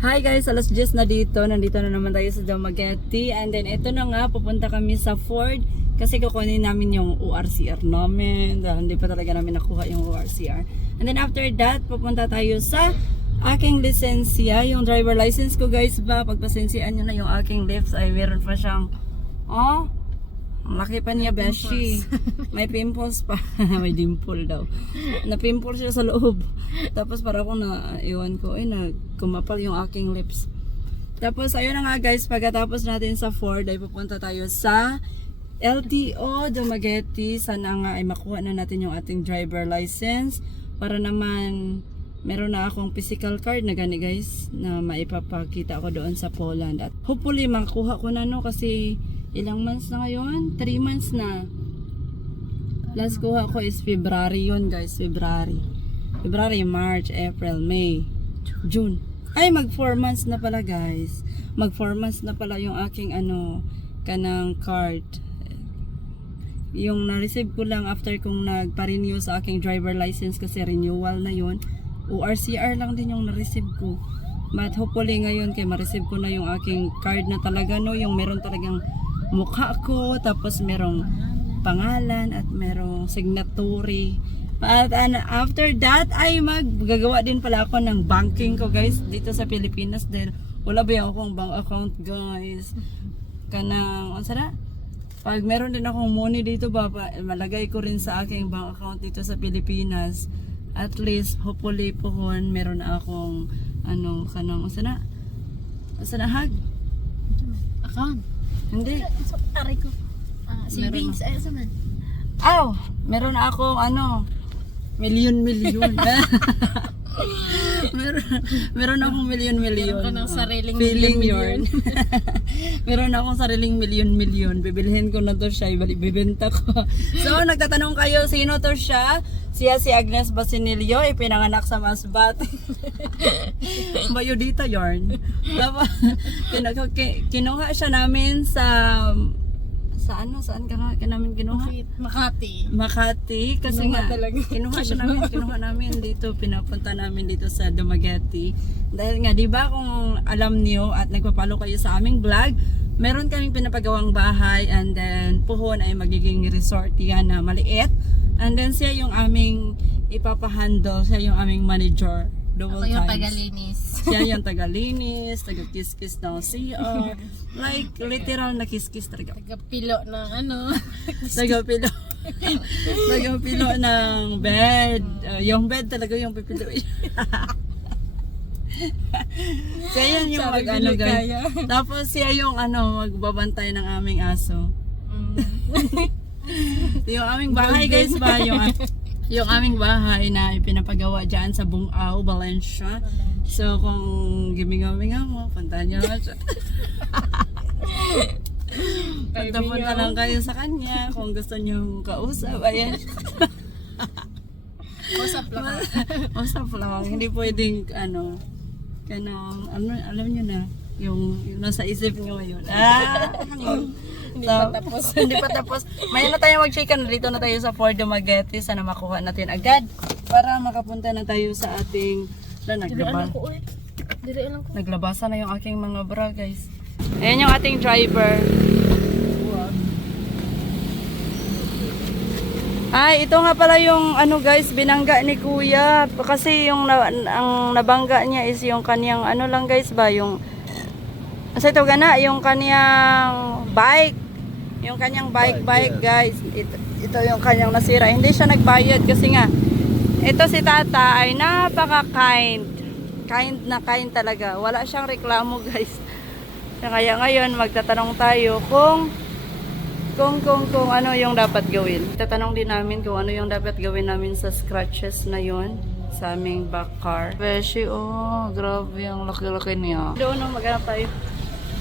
Hi guys, alas 10 na dito. Nandito na naman tayo sa Dumaguete. And then ito na nga, pupunta kami sa Ford. Kasi kukunin namin yung ORCR namin. Dahil hindi pa talaga namin nakuha yung ORCR. And then after that, pupunta tayo sa aking lisensya. Yung driver license ko guys ba, pagpasensyaan nyo na yung aking lips ay meron pa siyang, oh, ang laki pa niya, beshi. May pimples pa. May dimple daw. Na-pimple siya sa loob. Tapos para ako na, iwan ko, kumapal yung aking lips. Tapos, ayun na nga guys, pagkatapos natin sa Ford, ay pupunta tayo sa LTO Dumaguete. Sana nga ay makuha na natin yung ating driver license. Para naman, meron na akong physical card na gani guys, na maipapakita ko doon sa Poland. At hopefully, makuha ko na no, kasi ilang months na ngayon? 3 months na. Last kuha ko is February yun guys. February, March, April, May, June. Ay mag 4 months na pala guys. Mag 4 months na pala yung aking kanang card. Yung na-receive ko lang after kong nagpa-renew sa aking driver license kasi renewal na yun. ORCR lang din yung na-receive ko. But hopefully ngayon kay ma-receive ko na yung aking card na talaga no. Yung meron talagang mukha ko, tapos merong pangalan at merong signatory. At after that ay maggagawa din pala ako ng banking ko guys dito sa Pilipinas dahil wala ba yung akong bank account guys. Kanang ansara, pag meron din akong money dito ba, malagay ko rin sa aking bank account dito sa Pilipinas. At least hopefully po meron na akong kanang ansara hag Account. hindi. Aray ko. Savings. Ay, saan man? Meron na akong milyon. meron akong milyon. Meron ka ng sariling feeling milyon. Meron akong sariling milyon. Bibilhin ko na to siya, ibibenta ko. So, nagtatanong kayo, sino to siya? Siya si Agnes Basinilio, ipinanganak sa Masbate. Bayodita yarn. Tapos, kinuha siya namin saan ka namin kinuha? Makati kasi Kinuha nga talaga. kinuha namin dito, pinapunta namin dito sa Dumaguete. Dahil nga 'di ba kung alam niyo at nagpa-follow kayo sa aming vlog, meron kaming pinapagawang bahay and then puhon ay magiging resort yan na maliit. And then siya yung aming ipapahandle, siya yung aming manager. Double Ako yung times. tagalinis. Siya yung tagalinis, taga-kiss-kiss ng CR. Like, literal na kiss-kiss talaga. Tagapilo ng Tagapilo. Tagapilo ng bed. Yung bed talaga yung pipiluin. Siya yan yung guys. Tapos siya yung magbabantay ng aming aso. Yung aming bahay guys ba, yung aming bahay na ipinapagawa dyan sa Bungao, Valencia. So kung gimingaw-mingaw mo, punta nyo na siya. Punta lang kayo sa kanya kung gusto nyo kausap. Ayan. Usap lang. Usap lang. Hindi pwedeng alam nyo na yung nasa isip nyo ngayon. Hindi pa tapos. Hindi pa tapos. Mayan na tayo mag-chicken. Dito na tayo sa Ford Dumaguete. Sana makuha natin agad para makapunta na tayo sa ating naglabasa na yung aking mga bra guys. Ayan yung ating driver. Ay, ito nga pala yung guys, binangga ni Kuya. Kasi yung ang nabangga niya is yung kanyang lang guys ba, yung kasi ito gana, yung kanyang bike. Yung kanyang bike guys. Ito yung kanyang nasira. Hindi siya nagbayad kasi nga ito si Tata ay napaka-kind. Kind talaga. Wala siyang reklamo guys. Kaya ngayon magtatanong tayo kung ano yung dapat gawin. Tatanong din namin kung ano yung dapat gawin namin sa scratches na yon sa aming back car. Beshi, grabe ang laki-laki niya. Doon maghanap tayo.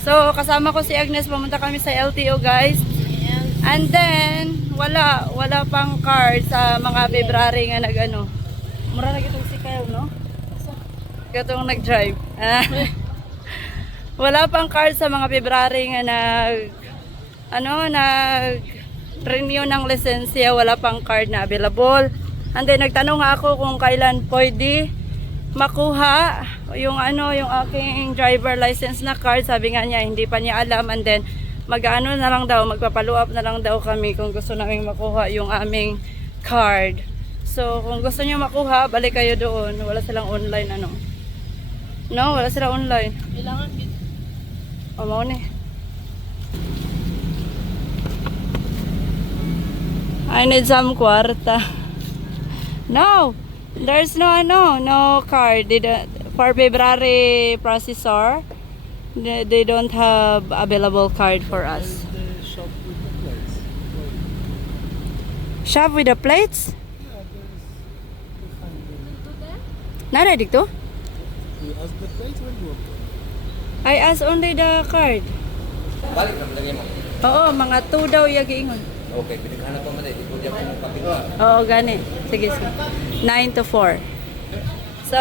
So, kasama ko si Agnes, pumunta kami sa LTO guys. And then, wala pang car sa mga February nga mura na gitong si Kyle, no? Gatong nag-drive. Wala pang car sa mga February nga nag-renew ng lisensya, wala pang card na available. And then, nagtanong ako kung kailan pwede makuha yung yung aking driver license na card. Sabi nga niya, hindi pa niya alam, and then mag-ano na lang daw, magpa-follow up na lang daw kami kung gusto namin makuha yung aming card. So, kung gusto niyo makuha, balik kayo doon. Wala silang online No, wala silang online. Kailangan din. O, mao ni. I need some kwarta. No, there's no card. For February processor, they don't have available card for us. The shop with the plates. Shop with the plates? Yeah, there's find them. Nara dito? You ask the plates when you open. I asked only the card. Balik na lagay mo. Oo, mga 2 daw yagiingon. Okay, pinaghanap pa man eh. Di ko diyan mo kapitwa. Oo, gani. Sige, sige. 9 to 4. So,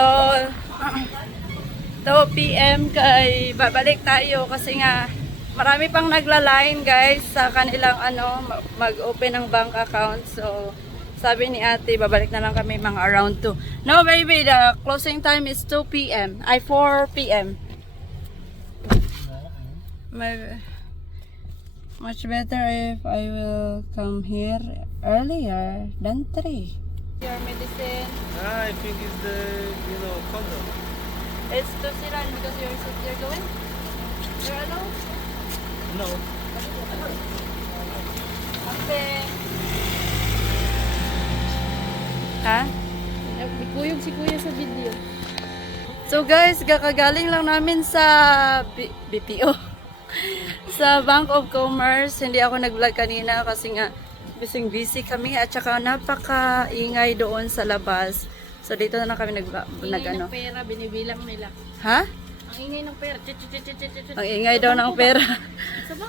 2 p.m. kay babalik tayo kasi nga marami pang nagla-line guys sa kanilang mag-open ng bank account. So, sabi ni ate, babalik na lang kami mga around 2. No, baby, the closing time is 2 p.m. 4 p.m. Much better if I will come here earlier than 3. Your medicine. I think it's the, condom. It's to Siran because you're going? You're alone? No. Ate. Ha? Kuyog si kuya sa video. So guys, kakagaling lang namin sa BPO. Sa Bank of Commerce. Hindi ako nag-vlog kanina kasi nga busy kami at saka napaka-ingay doon sa labas. So dito na lang kami Ingay ng pera, binibilang nila. Ha? Ang ingay ng pera. Ang ingay daw ng pera.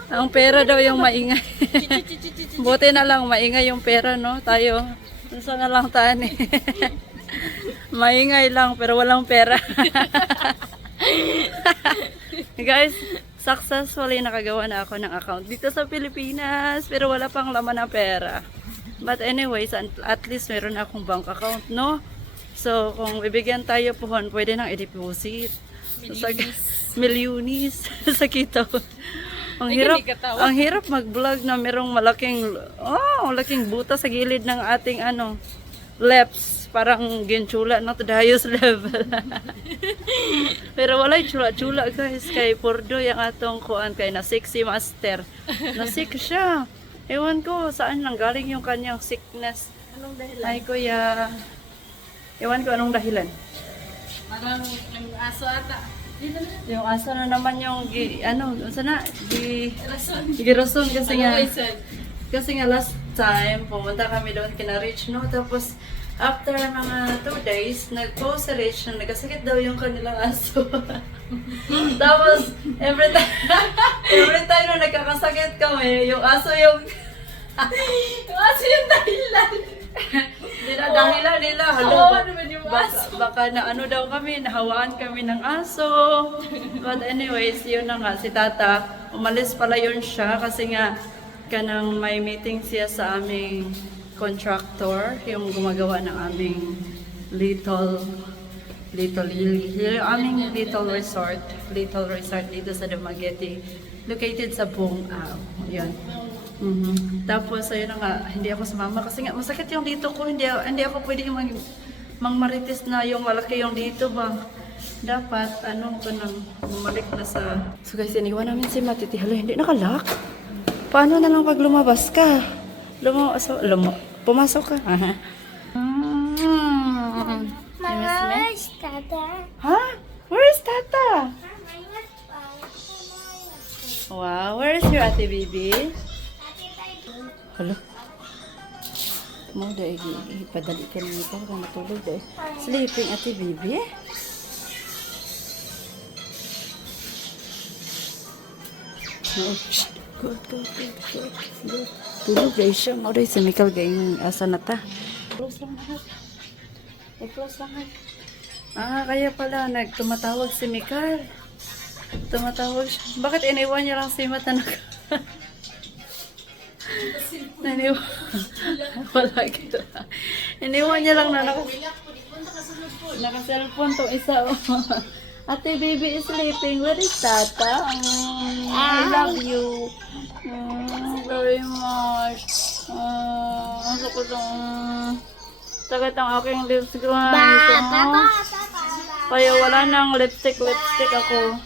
Ang pera daw yung maingay. Buti na lang maingay yung pera, no? Tayo, nasa na lang tani. Maingay lang pero walang pera. Guys, successfully nakagawa na ako ng account dito sa Pilipinas pero wala pang laman ng pera. But anyways, at least meron akong bank account, no? So, kung bibigyan tayo pohon, pwede nang i-deposit. Milyonis sa kita. Ang hirap mag-vlog na merong malaking buta sa gilid ng ating lips. Parang ginchula na to the highest level. Pero walay chula-chula guys. Kay Pordo yung atong kuan kay na sexy master. Na-sick siya. Ewan ko saan nang galing yung kanyang sickness. Anong dahilan? Ay kuya. Ewan ko anong dahilan. Parang ang aso ata. Yung aso na naman yung Rason. girason kasi nga. Reason? Kasi nga last time, pumunta kami doon kina Rich, no? Tapos, after mga 2 days, nag-post si Rich na nagkasakit daw yung kanilang aso. Tapos, every time na nagkakasakit kami, yung aso yung... Yung aso yung dahilan. Dinadahilan nila. Hawa naman yung aso. Baka na daw kami, nahawaan kami ng aso. But anyways, yun na nga, si Tata, umalis pala yun siya kasi nga, kanang may meeting siya sa aming contractor, yung gumagawa ng aming little resort dito sa Dumaguete, located sa Bungao. Yun. Tapos ayun na nga, hindi ako sumama kasi nga masakit yung dito ko, hindi ako pwede mangmarites na yung malaki yung dito ba. Dapat ko nang bumalik na sa... So guys, iniwan namin si Matiti. Hala, hindi nakalock. Paano na lang pag lumabas ka? Pumasok ka. Mama, where's Tata? Ha? Where is Tata? Wow, where is your ate baby? Hala. Mo dahil ipadali ka naman ito kung matulog dahil. Sleeping ate baby? Oh, shit. Go. Tulog guys siya. Mauray si Michael gayong asa na ta. Close lang lahat. I-close lang. Kaya pala tumatawag si Michael. Tumatawag siya. Bakit iniwan niya lang si Matanak? Naniwan. Wala kita. Iniwan niya lang na Naka-cellphone tong isa. Oh. Ate, baby is sleeping. Where is Tata? I love you. Very much. Ang sakit ang... Sakit ang aking lips, guys. Kaya wala nang lipstick ako.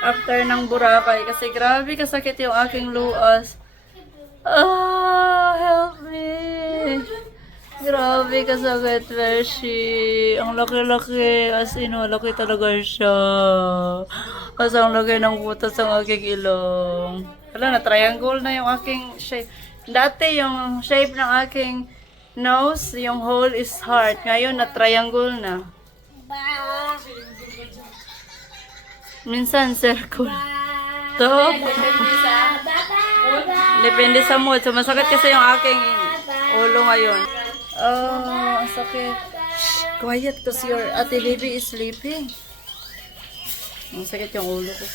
After ng Boracay. Kasi grabe kasakit yung aking luas. Help me. Grabe kasakit, Beshi. Ang laki-laki. As in, laki talaga siya. As ang laki ng butas ang aking ilong. Wala na, triangle na yung aking shape. Dati yung shape ng aking nose, yung hole is heart. Ngayon, na triangle na. Minsan, circle. To. Depende sa mood. So, masakit kasi yung aking ulo ngayon. Oh, sakit. Quiet because your ate baby is sleeping. Ang sakit yung ulo ko.